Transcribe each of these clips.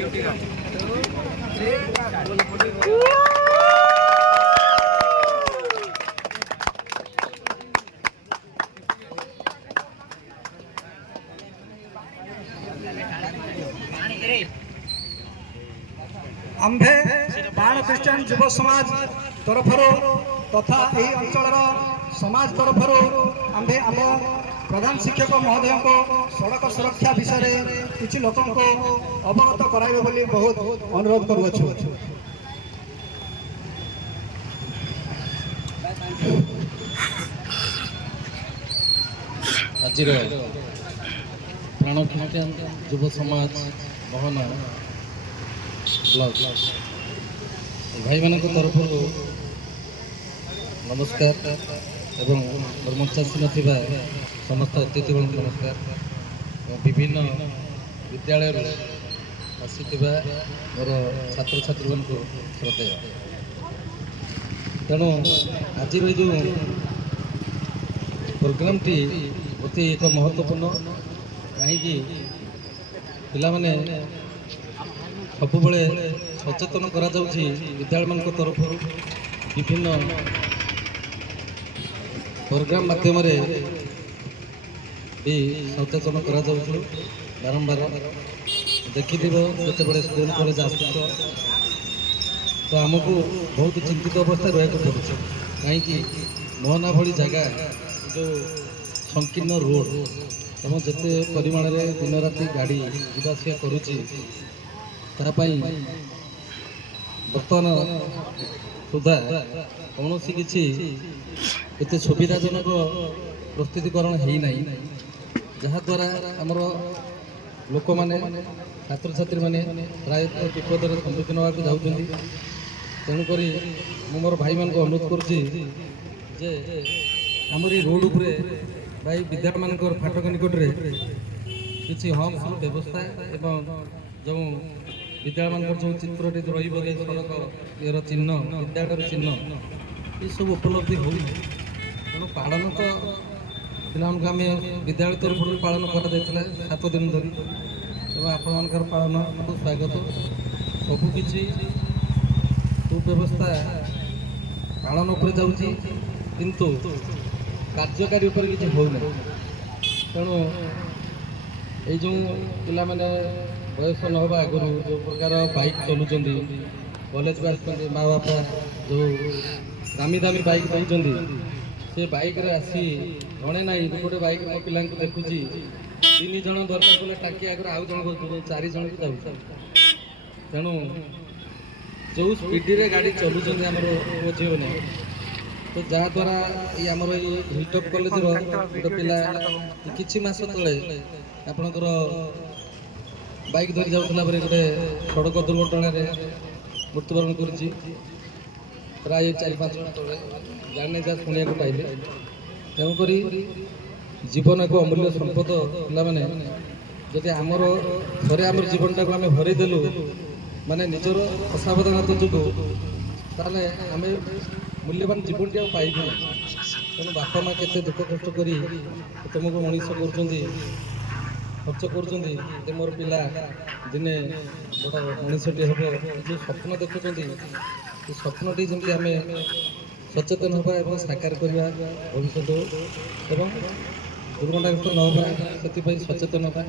आम्भे बाण ख्रीष्टान युव समाज तरफ तथा यही अंचल समाज तरफ आम्भे आम प्रधान शिक्षक महोदय को सड़क सुरक्षा विषय किसी लोक अवगत कराइबे बोली बहुत अनुरोध करुछु। आज प्राण ख्रीष्टान युव समाज मोहना ब्लॉक भाई मान तरफ नमस्कार एवं कर्मचारी नथिबा समस्त अतिथि नमस्कार। विभिन्न विद्यालय आसीथिबा मोर छात्र छात्री को श्रद्धेय। तेणु आज जो प्रोग्राम टी अति एक महत्वपूर्ण कहीं पिला माने सब बड़े सचेतन करा जाउछि विद्यालय मान तरफ विभिन्न प्रोग्राम माध्यम सचेतन करा जाउछु। बारंबार देखिथिब जते बड़े स्कूल कॉलेज आसुछ तो आमको बहुत चिंतित अवस्था रहा पड़ुछ कहीं मोहना भली जगह जो संकीर्ण रोड एवं जिते परिमाण में दिन राति गाड़ी जावासिया करुच्ची बर्तमान सुधा कौन किसी एत सुविधाजनक प्रस्तुतिकरण होना जहाद्वारा आमर लोक मैंने छात्र छात्री मैंने प्राय विपद सम्मुखीन होगा जाऊँगी। तेणुक मोर भाई मान को अनुरोध करुच्ची आमरी रोड उपरे भाई विद्यालय मान फाटक निकट में किसी हम्स व्यवस्था एवं जो विद्यालय मान जो चित्रटी रही सड़क ये चिन्ह विद्यालय चिन्ह ये सब उपलब्धि हो तेणु पालन तो पिलाମାନଙ୍କୁ आम विद्यालय तरफ पालन करा 7 दिन धरी एवं आपण पालन बहुत स्वागत। सबकि सुव्यवस्था पालन उपर जाऊँगी किंतु कार्यकारी उपर किसी होना। तेणु ये जो पिला माने बयस न होगा आगु जो प्रकार बाइक चलुँच कॉलेज को आस माँ बापा जो दामी दामी बाइक दौरान से बाइक रे आसी जड़े ना गोटे बाइक मो पिला देखुची 3 जन दरकार पड़े टाकी आगे आउ जन 4 जन भी जाऊँ। तेणु जो स्पीड रे गाड़ी चलुँच आम झील ने तो जहाद्वारा ये आमर हिलटॉप कॉलेज गोटे पिला किछि मास तले आपणकर बाइक धरी जाऊला गोटे सड़क दुर्घटना मृत्युवरण कर प्राय 4-5 जन तले जाने जहाँ शुणा पाइले। तेणुक जीवन एक अमूल्य संपद पिला माने जदि आमर थे आम जीवनटा को आम हरईदेलु माने निजर असावधानता जो ताले आम मूल्यवान जीवन टी पाइबू। तेणु बापा माँ के दुख कष्ट कर तुमको मनीष कर खर्च कर मोर पिला दिने बड़ मनीषटी हम जो स्वप्न देखुं स्वप्नटी जमी आम सचेतन हवा और साकार करवा भविष्य एवं दुर्घटनाग्रस्त न होगा से सचेतन हवा।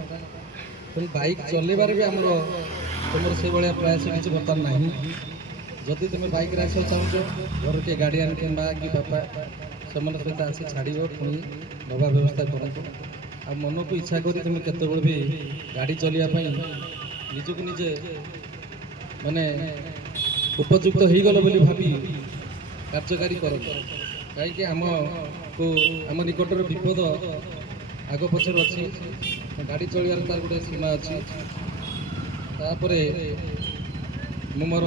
तेणु बाइक चलैबार भी आमर तुम से भाया प्रयास किसी बर्तमान ना जदि तुम बाइक आस चाहूँ घर के गार्डियन कि माँ कि बापा से सहित आसी छाड़ पुणी नवा व्यवस्था कर आ मन को इच्छा करी तुम केत भी गाड़ी चलवाई निजक निजे माने उपयुक्त हो गल बोली भावी कार्यकारी कर कहीं आम को आम निकटर विपद आग पचर अच्छी गाड़ी चलवार तार गोटे सीमा अच्छी। तापर मोर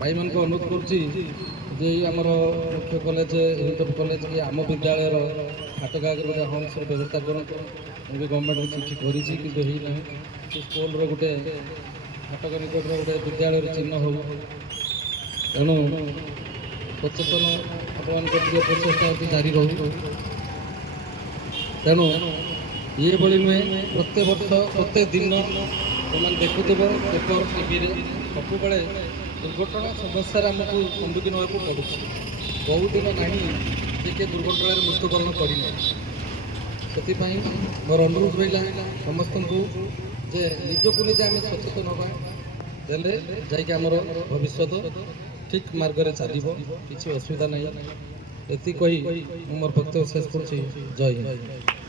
भाई मान को अनुरोध करुच्ची आमर मुख्य कॉलेज हिलटॉप कॉलेज कि आम विद्यालय फाटक आगे गोटे हम्स व्यवस्था करूँ गवर्नमेंट चिठी कर स्कूल गोटे फाटक निकट गोटे विद्यालय चिन्ह हो। तेणु सचेतन अपन प्रचेषा जारी रहू। तेणु ये भली नुहे प्रत्येक वर्ष प्रत्येक दिन तुम देखुव पेपर टीवी सब बड़े दुर्घटना समस्या आमको सम्मुखीन होगा पड़ू बहुत दिन ना जे किए दुर्घटन मृत्युकरण करना से मोर अनुरोध रहा समस्त को जे निजक निजे आम सचेतन हवा देले जाकि आमर भविष्य ठीक मार्ग में चलो किसी असुविधा नहीं ये कही मोर वक्तव्य शेष कर जय हिंद।